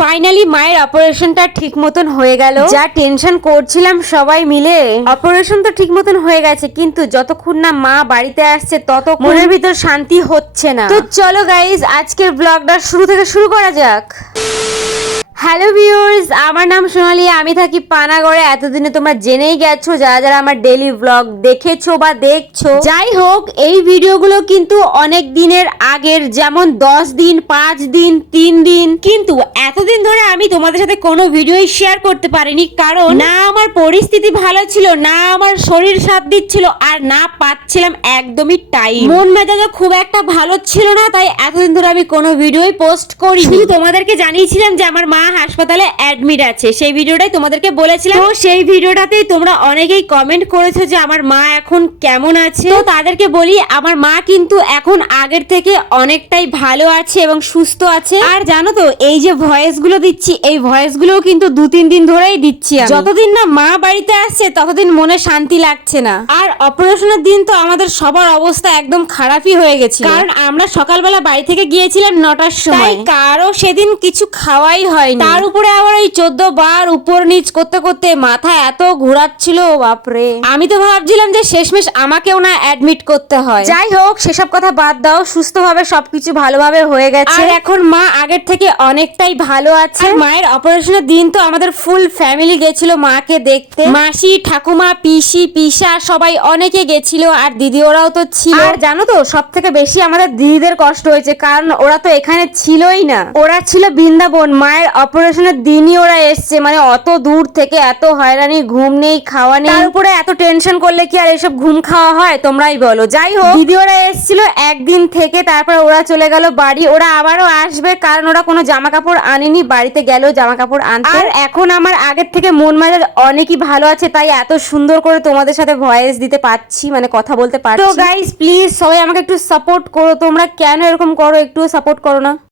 Finally মায়ের অপারেশনটা ঠিক মতন হয়ে গেল। যা টেনশন করছিলাম সবাই মিলে, অপারেশন তো ঠিক মতন হয়ে গেছে, কিন্তু যতক্ষণ না মা বাড়িতে আসছে তত মনের ভিতর শান্তি হচ্ছে না। তো চলো গাইজ, আজকের ব্লগটা শুরু থেকে শুরু করা যাক। হ্যালো ভিউয়ার্স, আমার নাম সোনালি, আমি থাকি পানাগড়ে। এতদিনে তোমরা জেনেই গেছো যারা যারা আমার ডেইলি ব্লগ দেখেছো বা দেখছো। যাই হোক, এই ভিডিওগুলো কিন্তু অনেক দিনের আগের, যেমন 10 দিন, 5 দিন, 3 দিন। কিন্তু এতদিন ধরে আমি তোমাদের সাথে কোনো ভিডিওই শেয়ার করতে পারিনি, কারণ না আমার পরিস্থিতি ভালো ছিল, না আমার শরীর সাথ দিচ্ছিল, আর না পাচ্ছিলাম একদমই টাইম। মন মেজাজও খুব একটা ভালো ছিল না, তাই এতদিন ধরে আমি কোনো ভিডিওই পোস্ট করিনি। শুধু তোমাদেরকে জানিয়েছিলাম যে আমার মা হাসপাতালে অ্যাডমিট আছে, সেই ভিডিওটাই তোমাদেরকে বলেছিলাম। তো সেই ভিডিওটাতেই তোমরা অনেকেই কমেন্ট করেছো যে আমার মা এখন কেমন আছে। তো তাদেরকে বলি, আমার মা কিন্তু এখন আগের থেকে অনেকটাই ভালো আছে এবং সুস্থ আছে। আর জানো তো, এই যে ভয়েস গুলো দিচ্ছি, এই ভয়েস গুলোও কিন্তু 2-3 দিন ধরেই দিচ্ছি আমি। যতদিন না মা বাড়িতে আসছে ততদিন মনে শান্তি লাগছে না। আর অপারেশনের দিন তো আমাদের সবার অবস্থা একদম খারাপই হয়ে গেছে, কারণ আমরা সকালবেলা বাড়ি থেকে গিয়েছিলাম 9টার সময়, কারো সেদিন কিছু খাওয়াই হয়নি। তার উপরে আবার এই 14 বার উপর নিচ করতে করতে মাথা এত ঘোরাচ্ছিল, বাপরে। আমি তো ভাবছিলাম যে শেষমেশ আমাকেও না অ্যাডমিট করতে হয়। যাই হোক, সেসব কথা বাদ দাও, সুস্থভাবে সবকিছু ভালোভাবে হয়ে গেছে। আর এখন মা আগের থেকে অনেকটাই ভালো আছে। মায়ের অপারেশনের দিন তো আমাদের ফুল ফ্যামিলি গেছিল মাকে দেখতে। মাসি, ঠাকুমা, পিসি, পিসা সবাই অনেকে গেছিল, আর দিদি ওরাও তো ছিল। আর জানো তো, সব থেকে বেশি আমাদের দিদিদের কষ্ট হয়েছে, কারণ ওরা তো এখানে ছিলই না, ওরা ছিল বৃন্দাবন। মায়ের অপারেশনের দিনই ওরা এসছে, মানে অত দূর থেকে, এত হয়রানি, ঘুম নেই, খাওয়া নেই, তার উপরে এত টেনশন করলে কি আর এসব ঘুম খাওয়া হয়, তোমরাই বলো। যাই হোক, দিদি ওরা এসেছিল একদিন থেকে, তারপর ওরা চলে গেল বাড়ি। ওরা আবারও আসবে, কারণ ওরা কোনো জামা কাপড় আনেনি, বাড়িতে গেল জামা কাপড় আনতে। আর এখন আমার আগের থেকে মন মেজাজ অনেকই ভালো আছে, তাই এত সুন্দর করে তোমাদের সাথে ভয়েস দিতে পারছি, মানে কথা বলতে পারছি। তো গাইস, প্লিজ সবাই আমাকে একটু সাপোর্ট করো। তোমরা কেন এরকম করো, একটু সাপোর্ট করো না?